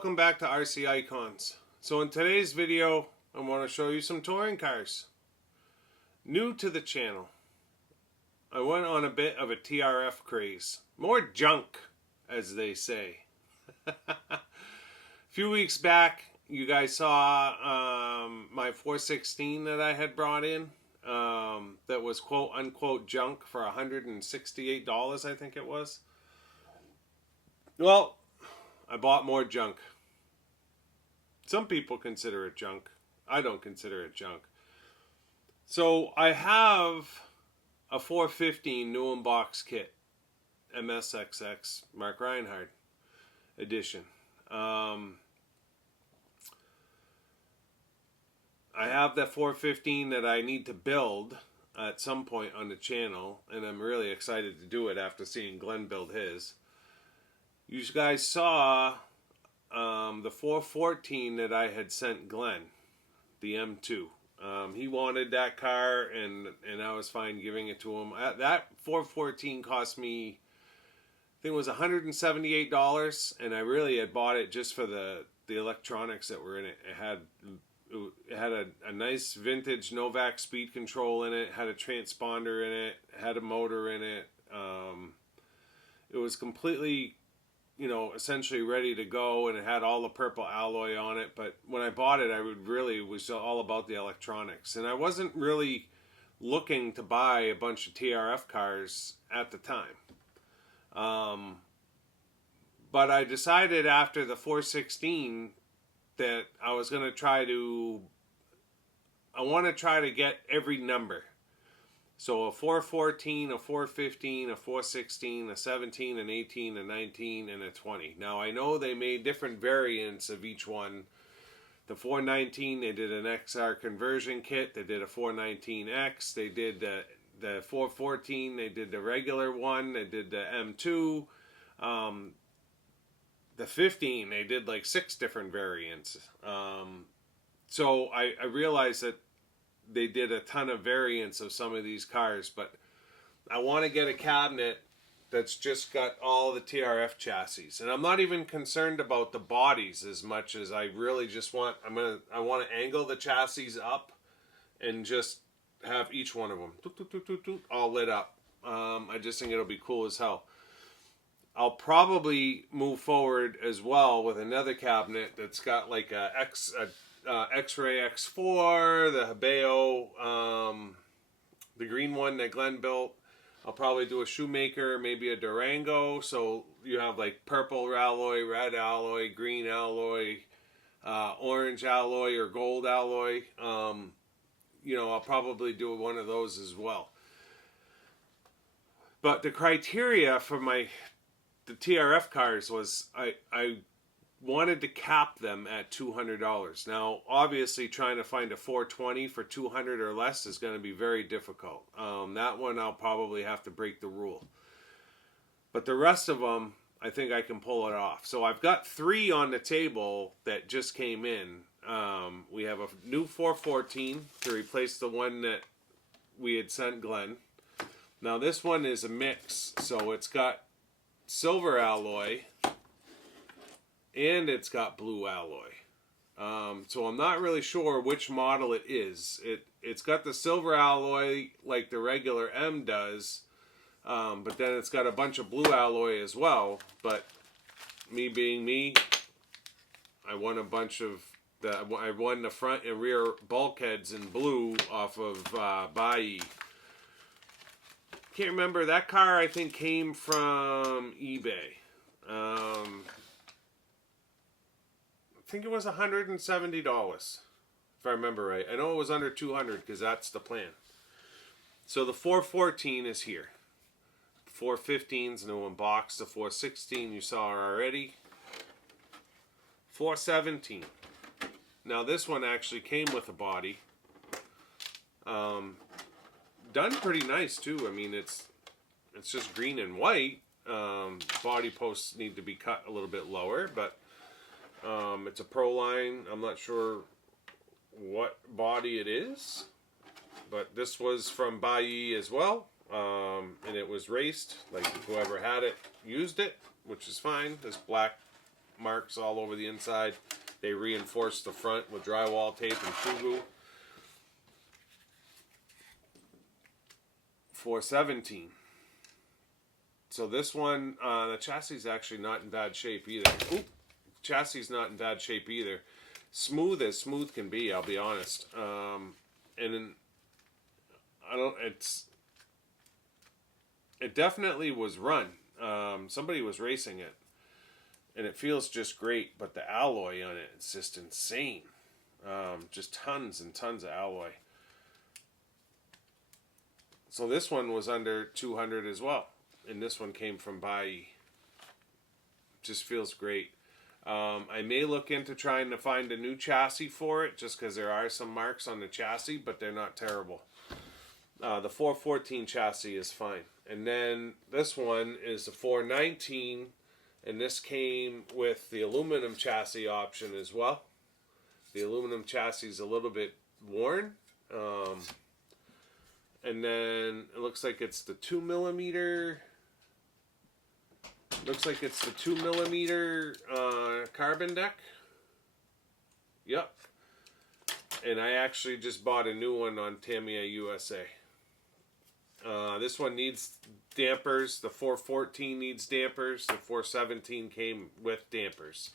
welcome back to RC Icons. So in today's video, I want to show you some touring cars. New to the channel, I went on a bit of a TRF craze. More junk, as they say. A few weeks back, you guys saw my 416 that I had brought in. That was quote unquote junk for $168, I think it was. Well, I bought more junk. Some people consider it junk. I don't consider it junk. So I have a 415 new in box kit, MSXX Mark Reinhardt edition. I have that 415 that I need to build at some point on the channel, and I'm really excited to do it after seeing Glenn build his. You guys saw the 414 that I had sent Glenn, the M2. He wanted that car, and I was fine giving it to him. That 414 cost me, I think it was $178, and I really had bought it just for the electronics that were in it. It had a nice vintage Novak speed control in it, had a transponder in it, had a motor in it. It was completely, essentially ready to go, and it had all the purple alloy on it. But when I bought it, it was all about the electronics, and I wasn't really looking to buy a bunch of TRF cars at the time. But I decided after the 416 that I was going to try to get every number. So a 414, a 415, a 416, a 17, an 18, a 19, and a 20. Now I know they made different variants of each one. The 419, they did an XR conversion kit. They did a 419X. They did the 414. They did the regular one. They did the M2. The 15, they did like 6 different variants. So I realized that they did a ton of variants of some of these cars, but I want to get a cabinet that's just got all the TRF chassis, and I'm not even concerned about the bodies as much as I really just want. I want to angle the chassis up and just have each one of them all lit up. I just think it'll be cool as hell. I'll probably move forward as well with another cabinet that's got like a X-Ray X4, the Hibeo, the green one that Glenn built. I'll probably do a Shoemaker, maybe a Durango, so you have like purple alloy, red alloy, green alloy, orange alloy, or gold alloy. I'll probably do one of those as well. But the criteria for the TRF cars was I wanted to cap them at $200. Now, obviously, trying to find a 420 for $200 or less is going to be very difficult. That one I'll probably have to break the rule. But the rest of them, I think I can pull it off. So I've got 3 on the table that just came in. We have a new 414 to replace the one that we had sent Glenn. Now this one is a mix, so it's got silver alloy and it's got blue alloy. So I'm not really sure which model it is. It's got the silver alloy like the regular M does, but then it's got a bunch of blue alloy as well. But me being me, I won a bunch of I won the front and rear bulkheads in blue off of Bayi. Can't remember, that car I think came from eBay. I think it was $170 if I remember right. I know it was under $200 because that's the plan. So the 414 is here. 415's new in box. The 416 you saw already. 417. Now this one actually came with a body. Done pretty nice too. I mean, it's just green and white. Body posts need to be cut a little bit lower, but it's a Pro Line. I'm not sure what body it is, but this was from Bayi as well, and it was raced. Like whoever had it used it, which is fine. This black marks all over the inside. They reinforced the front with drywall tape and fugu. 417. So this one, the chassis is actually not in bad shape either. Oop, chassis is not in bad shape either. Smooth as smooth can be, I'll be honest. And I don't. It definitely was run. Somebody was racing it, and it feels just great. But the alloy on it, it's just insane. Just tons and tons of alloy. So this one was under 200 as well. And this one came from Bai. Just feels great. I may look into trying to find a new chassis for it, just because there are some marks on the chassis, but they're not terrible. The 414 chassis is fine. And then this one is the 419, and this came with the aluminum chassis option as well. The aluminum chassis is a little bit worn. And then it looks like it's the 2mm. Looks like it's the 2mm carbon deck. Yep. And I actually just bought a new one on Tamiya USA. This one needs dampers. The 414 needs dampers. The 417 came with dampers.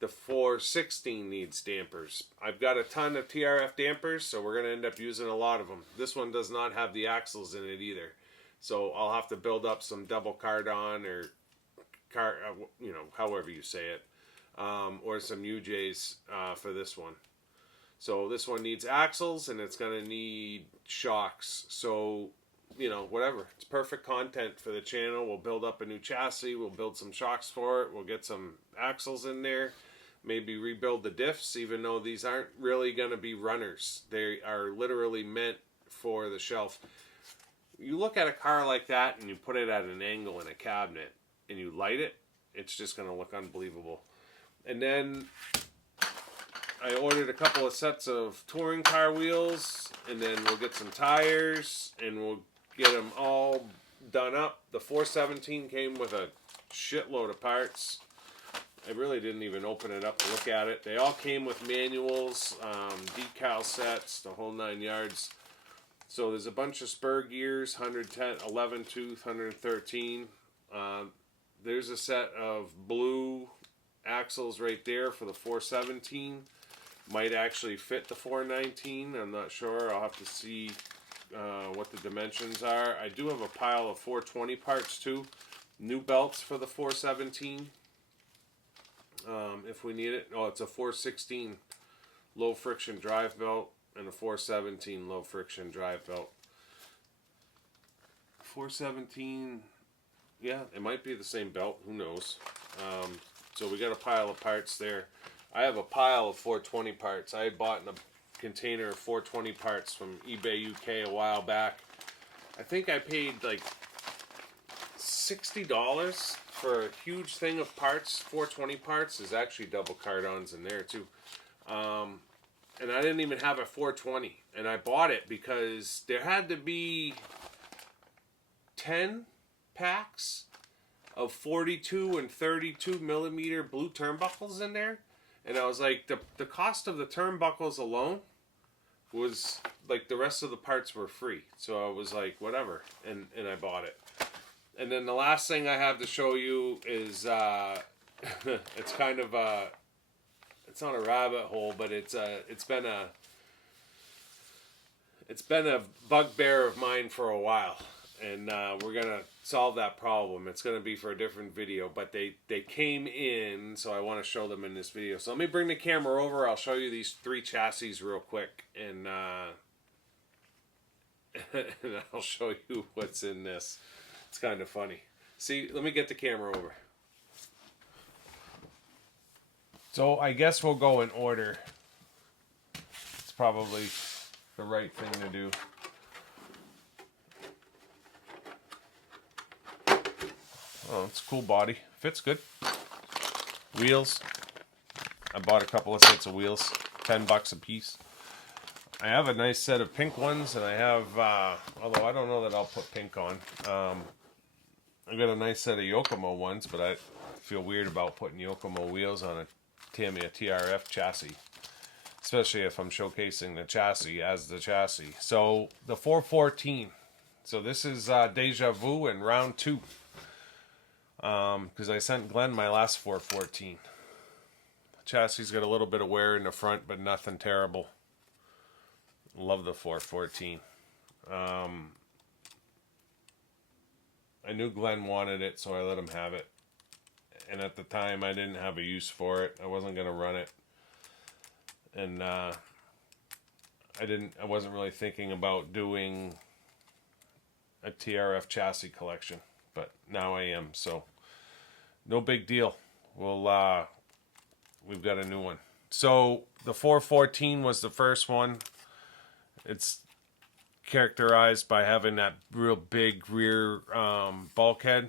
The 416 needs dampers. I've got a ton of TRF dampers, so we're going to end up using a lot of them. This one does not have the axles in it either. So I'll have to build up some double cardon or however you say it, or some UJs for this one. So this one needs axles, and it's going to need shocks. So, whatever. It's perfect content for the channel. We'll build up a new chassis. We'll build some shocks for it. We'll get some axles in there. Maybe rebuild the diffs, even though these aren't really going to be runners. They are literally meant for the shelf. You look at a car like that, and you put it at an angle in a cabinet, and you light it, it's just going to look unbelievable. And then I ordered a couple of sets of touring car wheels, and then we'll get some tires, and we'll get them all done up. The 417 came with a shitload of parts. I really didn't even open it up to look at it. They all came with manuals, decal sets, the whole 9 yards. So there's a bunch of spur gears, 110, 11 tooth, 113. There's a set of blue axles right there for the 417. Might actually fit the 419. I'm not sure. I'll have to see what the dimensions are. I do have a pile of 420 parts too. New belts for the 417. If we need it. Oh, it's a 416 low friction drive belt and a 417 low friction drive belt. 417... yeah, it might be the same belt. Who knows? So we got a pile of parts there. I have a pile of 420 parts. I bought in a container of 420 parts from eBay UK a while back. I think I paid like $60 for a huge thing of parts. 420 parts. There's actually double cardons in there too. And I didn't even have a 420. And I bought it because there had to be 10 packs of 42 and 32 millimeter blue turnbuckles in there, and I was like, the cost of the turnbuckles alone was like the rest of the parts were free. So I was like, whatever, and I bought it. And then the last thing I have to show you is it's kind of it's not a rabbit hole, but it's been a bugbear of mine for a while. And we're going to solve that problem. It's going to be for a different video. But they came in, so I want to show them in this video. So let me bring the camera over. I'll show you these 3 chassis real quick. And, and I'll show you what's in this. It's kind of funny. See, let me get the camera over. So I guess we'll go in order. It's probably the right thing to do. Oh, it's a cool body. Fits good. Wheels. I bought a couple of sets of wheels. $10 a piece. I have a nice set of pink ones, and I have, although I don't know that I'll put pink on. I got a nice set of Yokomo ones, but feel weird about putting Yokomo wheels on a Tamiya TRF chassis, especially if I'm showcasing the chassis as the chassis. So the 414. So this is Deja Vu in round 2. Because I sent Glenn my last 414. The chassis got a little bit of wear in the front, but nothing terrible. Love the 414. I knew Glenn wanted it, so I let him have it. And at the time, I didn't have a use for it. I wasn't going to run it. And I wasn't really thinking about doing a TRF chassis collection, but now I am, so no big deal. We've got a new one. So the 414 was the first one. It's characterized by having that real big rear bulkhead,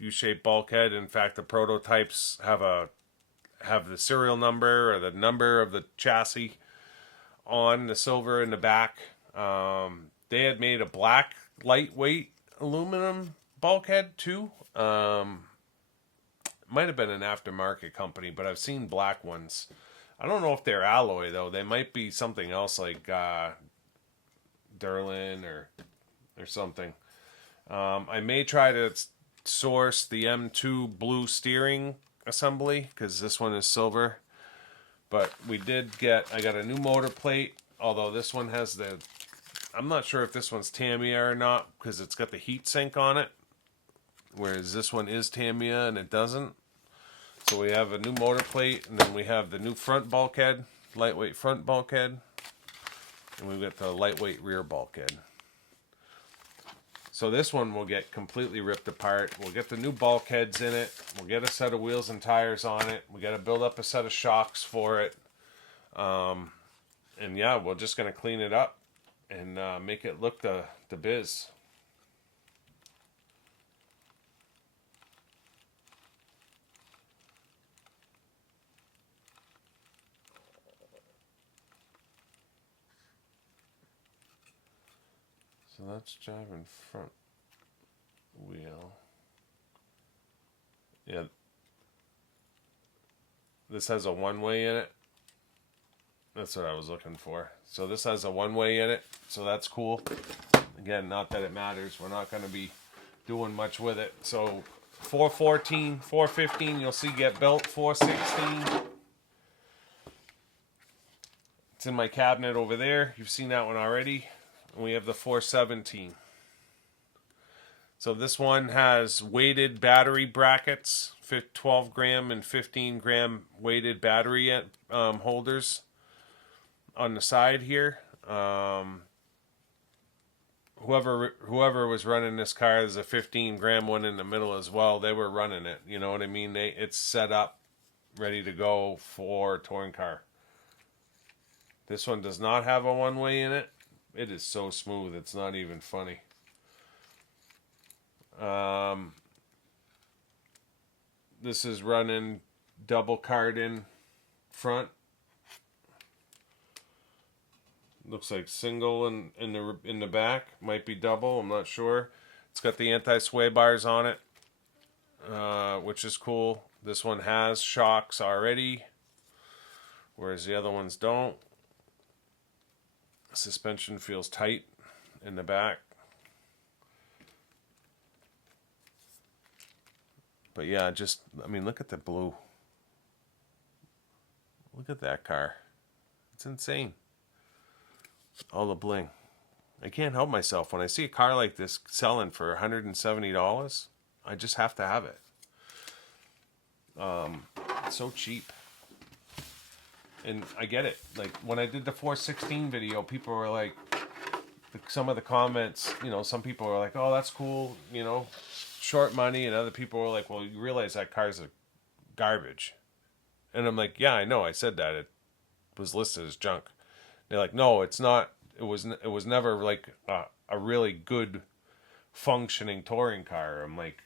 U-shaped bulkhead. In fact, the prototypes have the serial number or the number of the chassis on the silver in the back. They had made a black lightweight aluminum bulkhead too. Might have been an aftermarket company, but I've seen black ones. I don't know if they're alloy though. They might be something else like Derlin or something. I may try to source the M2 blue steering assembly because this one is silver. But I got a new motor plate, although this one has I'm not sure if this one's Tamiya or not because it's got the heat sink on it, whereas this one is Tamiya and it doesn't. So we have a new motor plate, and then we have the new front bulkhead, lightweight front bulkhead, and we've got the lightweight rear bulkhead. So this one will get completely ripped apart. We'll get the new bulkheads in it. We'll get a set of wheels and tires on it. We got to build up a set of shocks for it. And yeah, we're just going to clean it up and make it look the biz. So that's driving front wheel. Yeah. This has a one-way in it. That's what I was looking for. So this has a one-way in it. So that's cool. Again, not that it matters. We're not going to be doing much with it. So 414, 415, you'll see get built. 416. It's in my cabinet over there. You've seen that one already. And we have the 417. So this one has weighted battery brackets, 12 gram and 15 gram weighted battery holders on the side here. Whoever was running this car, there's a 15 gram one in the middle as well. They were running it. You know what I mean? It's set up, ready to go for a touring car. This one does not have a one-way in it. It is so smooth, it's not even funny. This is running double card in front. Looks like single in the back. Might be double, I'm not sure. It's got the anti-sway bars on it, which is cool. This one has shocks already, whereas the other ones don't. Suspension feels tight in the back. But yeah, look at the blue. Look at that car. It's insane. All the bling. I can't help myself. When I see a car like this selling for $170, I just have to have it. It's so cheap. And I get it. Like, when I did the 416 video, people were like, some of the comments, some people were like, oh, that's cool, short money. And other people were like, well, you realize that car's a garbage. And I'm like, yeah, I know. I said that. It was listed as junk. They're like, no, it's not. It was never like a really good functioning touring car. I'm like,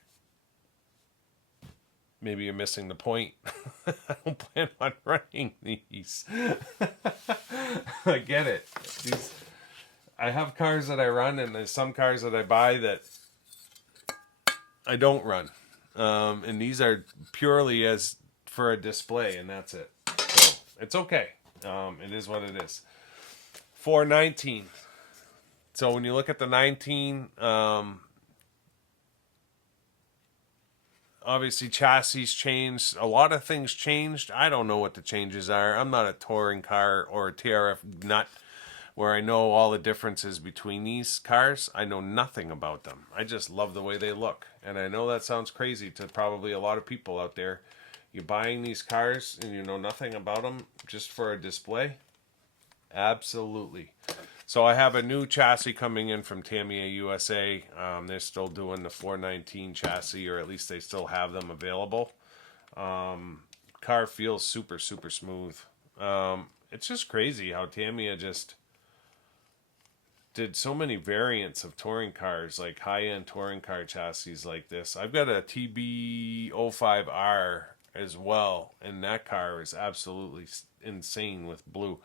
maybe you're missing the point. I don't plan on running these. I get it. I have cars that I run, and there's some cars that I buy that I don't run. and these are purely as for a display, and that's it. So it's okay. It is what it is. 419. So when you look at the 19, obviously chassis changed. A lot of things changed. I don't know what the changes are. I'm not a touring car or a TRF nut where I know all the differences between these cars. I know nothing about them. I just love the way they look. And I know that sounds crazy to probably a lot of people out there. You're buying these cars and you know nothing about them just for a display? Absolutely. So I have a new chassis coming in from Tamiya USA. They're still doing the 419 chassis, or at least they still have them available. Car feels super, super smooth. It's just crazy how Tamiya just did so many variants of touring cars, like high-end touring car chassis like this. I've got a TB05R as well, and that car is absolutely insane with blue.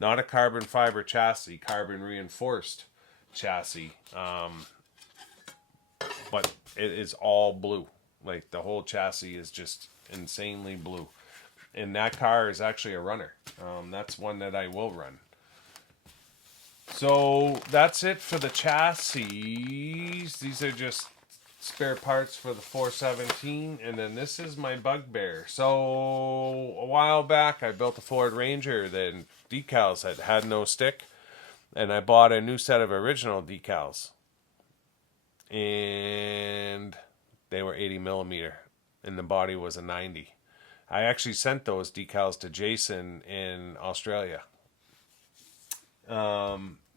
Not a carbon fiber chassis, carbon reinforced chassis, but it is all blue. Like the whole chassis is just insanely blue. And that car is actually a runner. That's one that I will run. So that's it for the chassis. These are just spare parts for the 417, and then this is my bugbear. So a while back I built a Ford Ranger that decals had no stick, and I bought a new set of original decals, and they were 80 millimeter and the body was a 90. I actually sent those decals to Jason in Australia.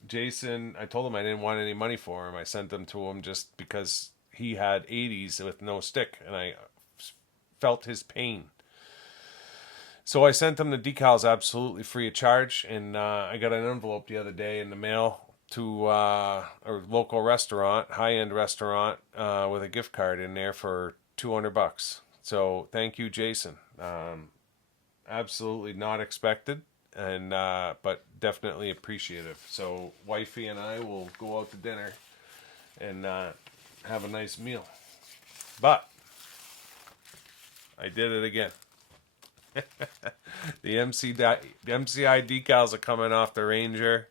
Jason, I told him I didn't want any money for him. I sent them to him just because he had 80s with no stick, and I felt his pain. So I sent him the decals absolutely free of charge, and I got an envelope the other day in the mail to a local restaurant, high-end restaurant, with a gift card in there for $200. So thank you, Jason. Absolutely not expected, and but definitely appreciative. So wifey and I will go out to dinner and have a nice meal. But I did it again. The MCI decals are coming off the Ranger,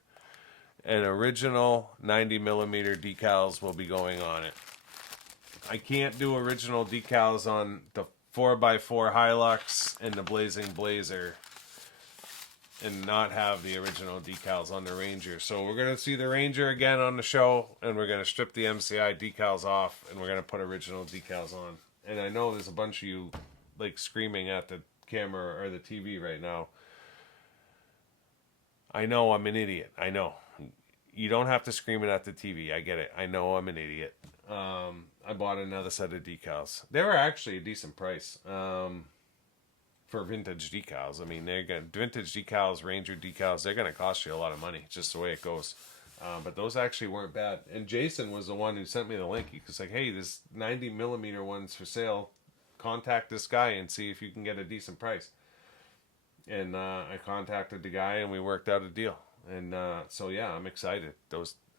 and original 90 millimeter decals will be going on it. I can't do original decals on the 4x4 Hilux and the Blazing Blazer and not have the original decals on the Ranger. So we're going to see the Ranger again on the show, and we're going to strip the MCI decals off, and we're going to put original decals on. And I know there's a bunch of you like screaming at the camera or the TV right now. I know I'm an idiot. I know. You don't have to scream it at the TV. I get it. I know I'm an idiot. I bought another set of decals. They were actually a decent price for vintage decals. I mean, vintage decals, Ranger decals, they're going to cost you a lot of money. It's just the way it goes. But those actually weren't bad. And Jason was the one who sent me the link. He was like, hey, this 90 millimeter one's for sale. Contact this guy and see if you can get a decent price. And I contacted the guy, and we worked out a deal. And so yeah, I'm excited.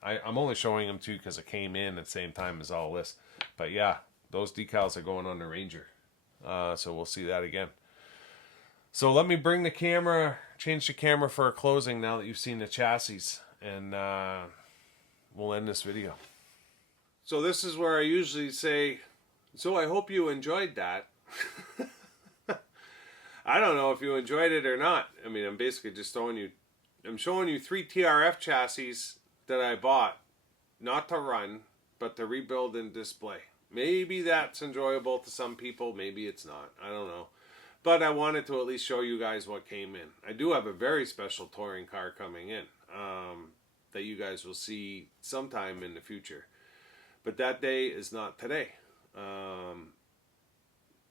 I'm only showing them to you because it came in at the same time as all this. But yeah, those decals are going on the Ranger. So we'll see that again. So let me bring the camera, change the camera for a closing now that you've seen the chassis, and we'll end this video. So this is where I usually say, so I hope you enjoyed that. I don't know if you enjoyed it or not. I mean, I'm basically just showing you 3 TRF chassis that I bought, not to run, but to rebuild and display. Maybe that's enjoyable to some people, maybe it's not. I don't know. But I wanted to at least show you guys what came in. I do have a very special touring car coming in that you guys will see sometime in the future. But that day is not today.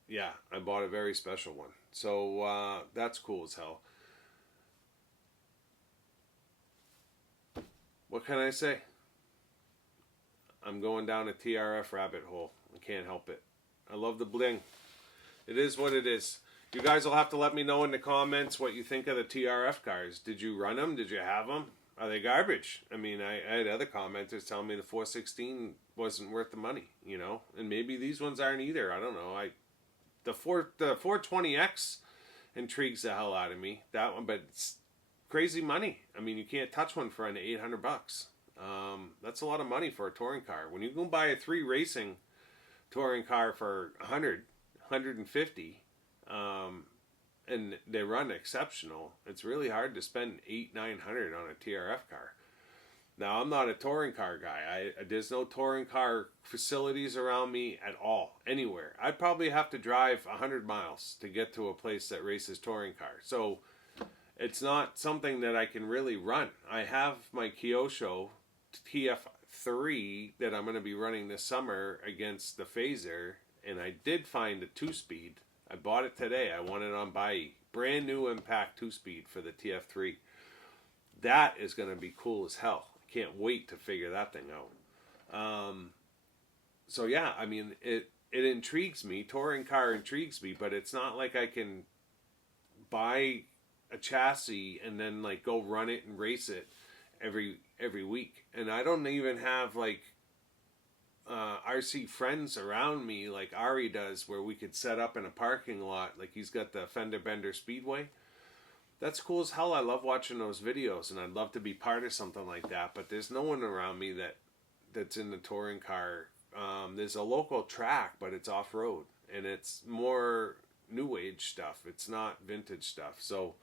Yeah, I bought a very special one. So that's cool as hell. What can I say? I'm going down a TRF rabbit hole. I can't help it. I love the bling. It is what it is. You guys will have to let me know in the comments what you think of the TRF cars. Did you run them? Did you have them? are they garbage? I mean, I had other commenters telling me the 416 wasn't worth the money, you know, and maybe these ones aren't either. I don't know. The 420X intrigues the hell out of me. That one, but it's crazy money. I mean, you can't touch one for under $800. That's a lot of money for a touring car. When you go buy a 3 racing touring car for 150, and they run exceptional, it's really hard to spend $800-900 on a TRF car. Now, I'm not a touring car guy. There's no touring car facilities around me at all, anywhere. I'd probably have to drive 100 miles to get to a place that races touring cars. So it's not something that I can really run. I have my Kyosho TF3 that I'm going to be running this summer against the Phaser, and I did find a 2-speed. I bought it today. I won it on Buy. Brand new Impact 2-speed for the TF3. That is going to be cool as hell. I can't wait to figure that thing out. So yeah, I mean, it intrigues me. Touring car intrigues me, but it's not like I can buy a chassis and then like go run it and race it every week. And I don't even have like RC friends around me like Ari does, where we could set up in a parking lot. Like he's got the Fender Bender Speedway. That's cool as hell. I love watching those videos, and I'd love to be part of something like that. But there's no one around me that's in the touring car. There's a local track, but it's off-road, and it's more new age stuff. It's not vintage stuff. So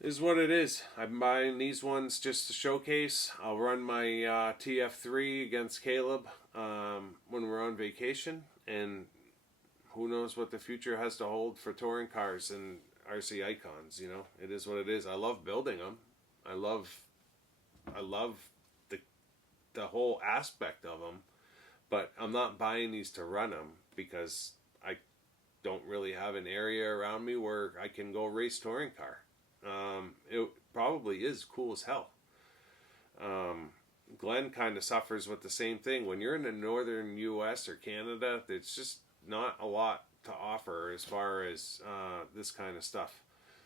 is what it is. I'm buying these ones just to showcase. I'll run my TF3 against Caleb when we're on vacation, and who knows what the future has to hold for touring cars and RC icons. You know, it is what it is. I love building them. I love the whole aspect of them, but I'm not buying these to run them because I don't really have an area around me where I can go race touring car. It probably is cool as hell. Glenn kind of suffers with the same thing. When you're in the northern US or Canada, it's just not a lot to offer as far as this kind of stuff.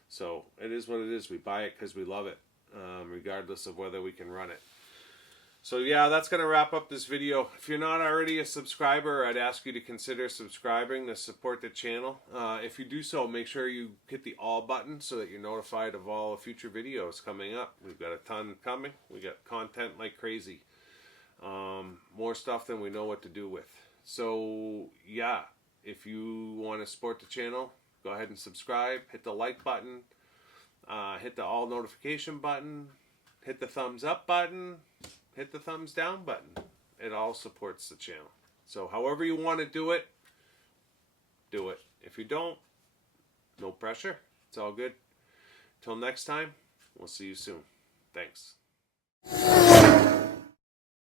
So it is what it is. We buy it because we love it, regardless of whether we can run it. So yeah, that's going to wrap up this video. If you're not already a subscriber, I'd ask you to consider subscribing to support the channel. If you do so, make sure you hit the all button so that you're notified of all future videos coming up. We've got a ton coming. We got content like crazy. More stuff than we know what to do with. So yeah, if you want to support the channel, go ahead and subscribe. Hit the like button. Hit the all notification button. Hit the thumbs up button. Hit the thumbs down button. It all supports the channel. So however you want to do it, do it. If you don't, no pressure. It's all good. Till next time, we'll see you soon. Thanks.